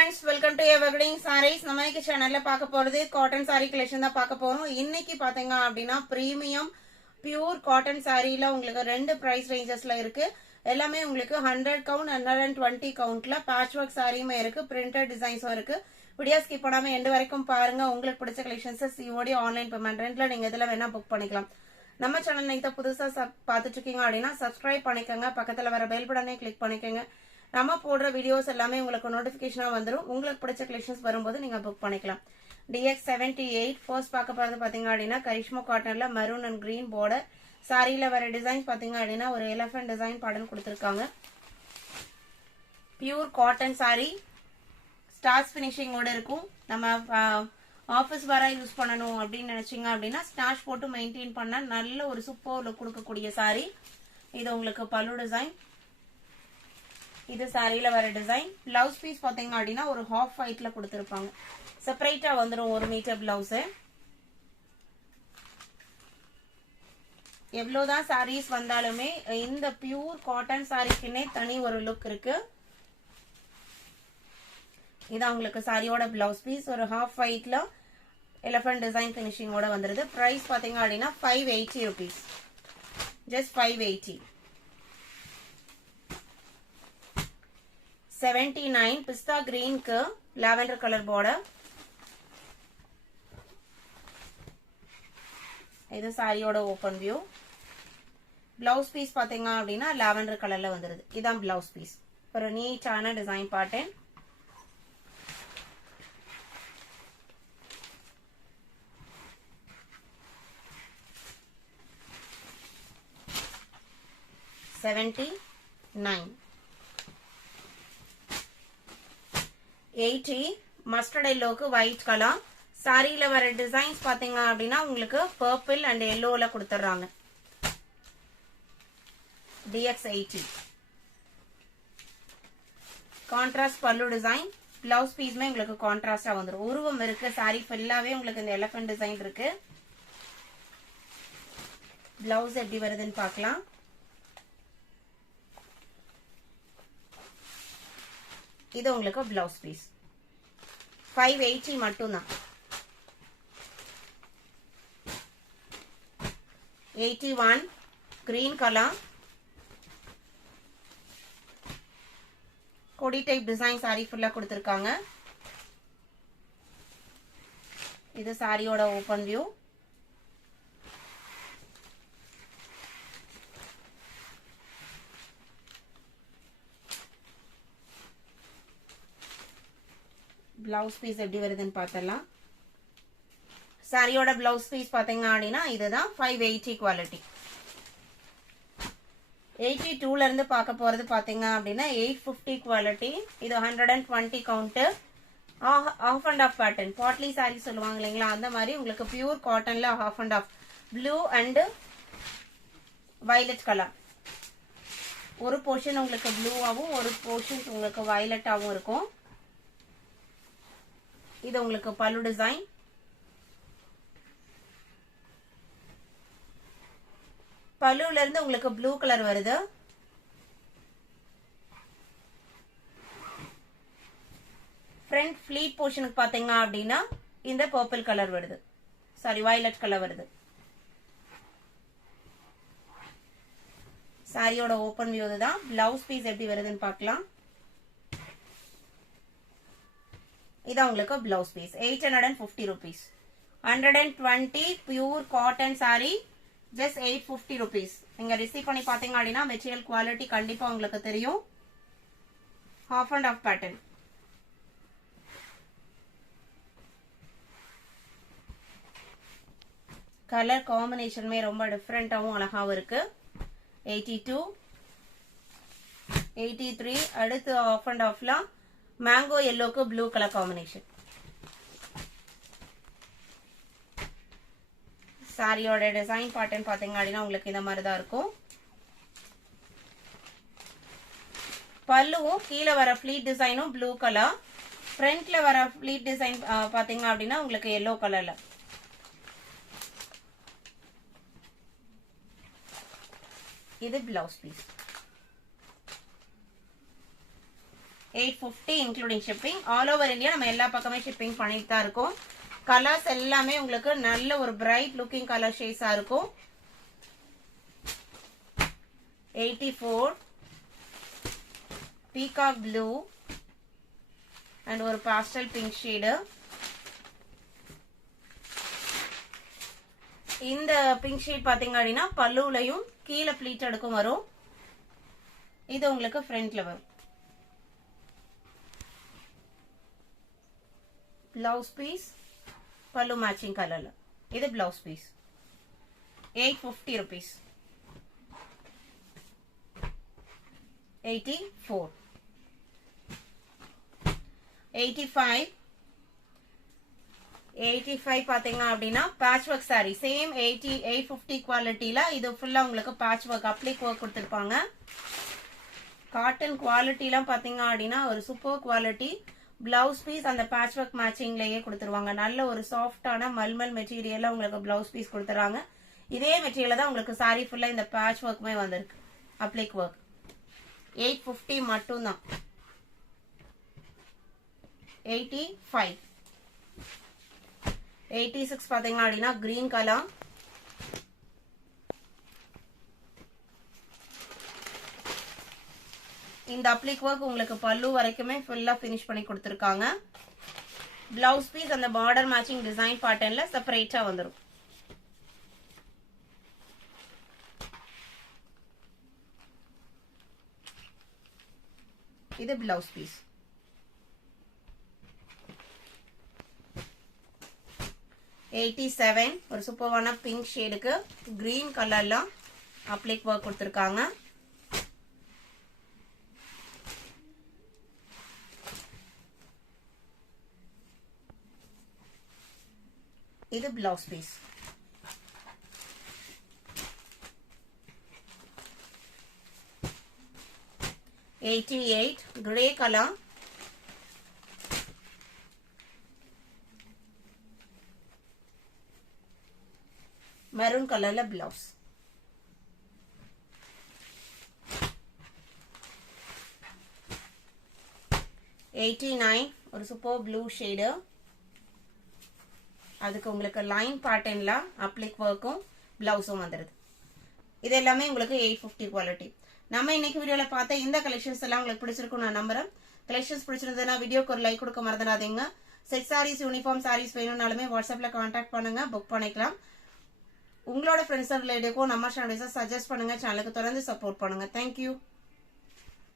friends, welcome to Evergreen Sarees. நம்ம இன்னைக்கு சேனல்ல பார்க்க போறது காட்டன் saree collection தான் பார்க்க போறோம். இன்னைக்கு பாத்தீங்க அப்படினா பிரீமியம் பியூர் காட்டன் sareeல உங்களுக்கு ரெண்டு பிரைஸ் ரேஞ்சஸ்ல இருக்கு. எல்லாமே உங்களுக்கு 100 கவுண்ட் 120 கவுண்ட்ல பேட்ச் ஒர்க் சாரியுமே இருக்கு, பிரிண்டட் டிசைன்ஸும் இருக்கு. வீடியோ ஸ்கிப் பண்ணாம எண்ட் வரைக்கும் பாருங்க. உங்களுக்கு பிடிச்ச கலெக்ஷன்ஸ் COD ஆன்லைன் பேமெண்ட் ரெண்டுல நீங்க இதெல்ல வேணா புக் பண்ணிக்கலாம். நம்ம சேனல் நீங்க புதுசா பார்த்துட்டு இருக்கீங்க அப்படினா சப்ஸ்கிரைப் பண்ணிக்கங்க. பக்கத்துல வர பெல் பட்டனை கிளிக் பண்ணிக்கங்க. நம்ம போடுற வீடியோஸ் எல்லாமே உங்களுக்கு நோட்டிபிகேஷனா வந்துரும். உங்களுக்கு பிடிச்ச கலெக்ஷன்ஸ் வரும்போது நீங்க புக் பண்ணிக்கலாம். DX78 ஃபர்ஸ்ட் பார்க்க போறது பாத்தீங்க அப்படினா கரிஷ்மா காட்டன்ல மெரூன் அண்ட் கிரீன் border. சாரியில வர டிசைன்ஸ் பாத்தீங்க அப்படினா ஒரு எலிஃபண்ட் டிசைன் பேட்டர்ன் கொடுத்திருக்காங்க. Pure cotton sari starch finishing ஓட இருக்கும். நம்ம ஆபீஸ் வர யூஸ் பண்ணனும் அப்படின்னு நினைச்சீங்க அப்படினா ஸ்டார்ச் போட்டு மெயின்டைன் பண்ண நல்ல ஒரு சூப்பர் லுக் கொடுக்கக்கூடிய சாரி. இது உங்களுக்கு பல்லு டிசைன். இது சாரியில வர டிசைன். பிளவுஸ் பீஸ் பாத்தீங்க அப்படினா ஒரு ஹாஃப் ஒயிட்ல கொடுத்திருப்பாங்க. செப்பரேட்டா வந்துரும் 1 மீட்டர் பிளவுஸ். எவ்வளவுதான் சாரீஸ் வந்தாலுமே இந்த பியூர் காட்டன் சாரிக்குனே தனி ஒரு லுக் இருக்கு. இது உங்களுக்கு சாரியோட பிளவுஸ் பீஸ் ஒரு ஹாஃப் ஒயிட்ல எலிஃபண்ட் டிசைன் ஃபினிஷிங் ஓட வந்துருது. பிரைஸ் பாத்தீங்க அப்படினா 580 rupees. Just 580. 79 பிஸ்தா கிரீனுக்கு லாவெண்டர் கலர் border. இது சாரியோட ஓபன் வியூ. பிளவுஸ் பீஸ் பாத்தீங்க அப்படினா லாவெண்டர் கலர்ல வந்துருது. இதான் பிளவுஸ் பீஸ். ஒரு நீட்டான டிசைன் பேட்டர்ன். $79. 80 மஸ்டர்ட் எல்லோக்கு ஒயிட் கலர். சாரியில வர டிசைன்ஸ் பாத்தீங்க அப்படின்னா உங்களுக்கு பர்பிள் அண்ட் எல்லோல கொடுத்துறாங்க. DX80 கான்ட்ராஸ்ட் பல்லு டிசைன். பிளவுஸ் பீஸ்மே உங்களுக்கு கான்ட்ராஸ்டா வந்துரும். உருவம் இருக்கு. சாரி ஃபுல்லாவே உங்களுக்கு இந்த எலிஃபண்ட் டிசைன் இருக்கு. பிளவுஸ் எப்படி வருதுன்னு பார்க்கலாம். இது உங்களுக்கு பிளவுஸ் பீஸ். 580 மட்டும்தான். 81 கிரீன் கலர். கொடி டைப் டிசைன் சாரி ஃபுல்லா கொடுத்திருக்காங்க. இது சாரியோட ஓபன் வியூ. பிளவுஸ் பீஸ் எப்படி வருதுன்னு பார்த்தலாம். சாரியோட பிளவுஸ் பீஸ் பாத்தீங்க அப்படின்னா இதுதான் 580 குவாலிட்டி. 82ல இருந்து பார்க்க போறது பாத்தீங்க அப்படின்னா 850 குவாலிட்டி. இது 120 count. Half and half pattern. பாட்லி சாரி சொல்லுவாங்க இல்லைங்களா, அந்த மாதிரி உங்களுக்கு பியூர் காட்டன்ல half and half blue and violet colour. ஒரு போர்ஷன் உங்களுக்கு ப்ளூவாகவும் ஒரு போர்ஷன் உங்களுக்கு வயலட்டாகவும் இருக்கும். இது உங்களுக்கு பல்லு டிசைன். பல்லுல இருந்து உங்களுக்கு ப்ளூ கலர் வருது. ஃப்ரண்ட் ஃபிளீட் போர்ஷனுக்கு பாத்தீங்க அப்படின்னா இந்த பர்பிள் கலர் வருது. சாரி வயலட் கலர் வருது. சாரியோட ஓபன் வியூ தான். பிளவுஸ் பீஸ் எப்படி வருதுன்னு பார்க்கலாம். இதான் உங்களுக்கு blouse piece. 850 rupees. 120 pure cotton sari just 850 rupees. நீங்க ரிசீவ் பண்ணி பாத்தீங்க அப்படின்னா மெட்டீரியல் குவாலிட்டி கண்டிப்பா உங்களுக்கு தெரியும். Half and half pattern. Colour காம்பினேஷனுமே ரொம்ப டிஃப்ரெண்டாவும் அழகாவும் இருக்கு. 82 83 அடுத்து ஆஃப் அண்ட் ஆஃப்ல மேங்கோ எல்லோக்கு ப்ளூ கலர் காம்பினேஷன். சாரியோட டிசைன் பேட்டர்ன் பாத்தீங்க அப்படின்னா உங்களுக்கு இந்த மாதிரி தான் இருக்கும். பல்லுவும் கீழே வர ஃபிளீட் டிசைனும் ப்ளூ கலர். ஃப்ரண்ட்ல வர ஃபிளீட் டிசைன் பாத்தீங்க அப்படின்னா உங்களுக்கு எல்லோ கலர்ல. இது blouse piece. 850 including shipping. All over India நம்ம எல்லா பக்கமே ஷிப்பிங் பண்ணிட்டு தான் இருக்கோம். கலர்ஸ் எல்லாமே உங்களுக்கு நல்ல ஒரு பிரைட் லுக்கிங் கலர் ஷேட்ஸா இருக்கும். 84 பீகாக் ப்ளூ அண்ட் ஒரு பாஸ்டல் பிங்க் ஷேடு. இந்த பிங்க் ஷேட் பாத்தீங்க அப்படின்னா பல்லுலையும் கீழே ப்ளீட் அடுக்கும் வரும். இது உங்களுக்கு ஃப்ரண்ட்ல வரும். பிளவுஸ் பீஸ் பல்லு மேட்சிங் கலர்ல. இது பிளவுஸ் பீஸ். 850 rupees. 84 85 85 பாத்தீங்க அப்படின்னா பேட்ச் ஒர்க் சாரி. சேம் 850 குவாலிட்டியில இது ஃபுல்லா உங்களுக்கு பேட்ச் ஒர்க் அப்ளிக் ஒர்க் கொடுத்துருப்பாங்க. காட்டன் குவாலிட்டிலாம் பாத்தீங்க அப்படின்னா ஒரு சூப்பர் குவாலிட்டி. பிளவுஸ் பீஸ் அந்த பேட்ச் ஒர்க் மேட்சிங்லயே கொடுத்துருவாங்க. நல்ல ஒரு சாஃப்டான மல்மல் மெட்டீரியல்ல உங்களுக்கு பிளவுஸ் பீஸ் கொடுத்துறாங்க. இதே மெட்டீரியல் தான் உங்களுக்கு சாரி ஃபுல்லா இந்த பேட்ச் ஒர்க்குமே வந்திருக்கு. அப்ளிக் ஒர்க் 850 மட்டும் தான். 85 86 பாத்தீங்கன்னா அப்படின்னா கிரீன் கலர். இந்த அப்ளிக் ஒர்க் உங்களுக்கு பல்லு வரைக்குமே ஃபுல்லா ஃபினிஷ் பண்ணி கொடுத்துருக்காங்க. பிளவுஸ் பீஸ் அந்த பார்டர் மேட்சிங் டிசைன் பேட்டர்ன்ல செப்பரேட்டா வந்துடும். இது பிளவுஸ் பீஸ். 87 ஒரு சூப்பரான பிங்க் ஷேடுக்கு கிரீன் கலர்ல அப்ளிக் ஒர்க் கொடுத்துருக்காங்க. இது blouse piece. 88 grey colour. Maroon கலர்ல பிளவுஸ். 89 ஒரு சூப்பர் ப்ளூ ஷேடு. அதுக்கு உங்களுக்கு லைன் பேட்டர்ன்ல அப்ளிக் ஒர்க்கும் பிளவுஸும் வந்துருது. இது எல்லாமே உங்களுக்கு 850 குவாலிட்டி. நம்ம இன்னைக்கு வீடியோல பார்த்த இந்த கலெக்ஷன்ஸ் எல்லாம் உங்களுக்கு பிடிச்சிருக்கும் நான் நம்புறேன். கலெக்ஷன்ஸ் பிடிச்சிருந்ததுன்னா வீடியோக்கு ஒரு லைக் கொடுக்க மறந்துடாதீங்க. செட் சாரீஸ் யூனிஃபார்ம் சாரீஸ் வேணும்னாலுமே வாட்ஸ்அப்ல கான்டாக்ட் பண்ணுங்க, புக் பண்ணிக்கலாம். உங்களோட ஃப்ரெண்ட்ஸ் அண்ட் ரிலேட்டிவ்க்கும் நம்ம சேனல்ஸை சஜஸ்ட் பண்ணுங்க. சேனலுக்கு தொடர்ந்து சப்போர்ட் பண்ணுங்க. தேங்க்யூ.